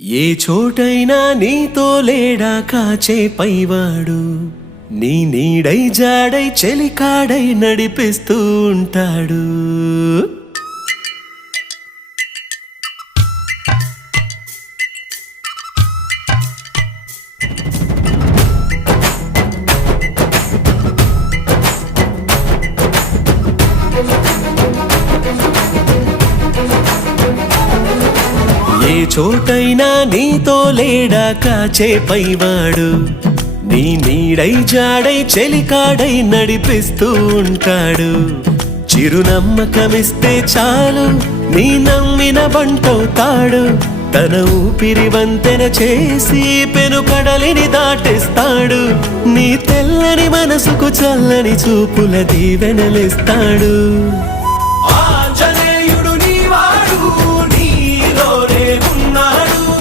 ఏ చోటైనా నీతో లేడా కాచే పైవాడు, నీ నీడై జాడై చెలికాడై నడిపిస్తూ ఉంటాడు. ఏ చోటైనా నీతో లేడా కాచే పైవాడు, నీ నీడై జాడై చెలికాడై నడిపిస్తూ ఉంటాడు. చిరునమ్మకమిస్తే చాలు నీ నమ్మిన బంటవుతాడు. తన ఊపిరి వంతెన చేసి పెను కడలిని దాటిస్తాడు. నీ తెల్లని మనసుకు చల్లని చూపుల దీవెనలిస్తాడు.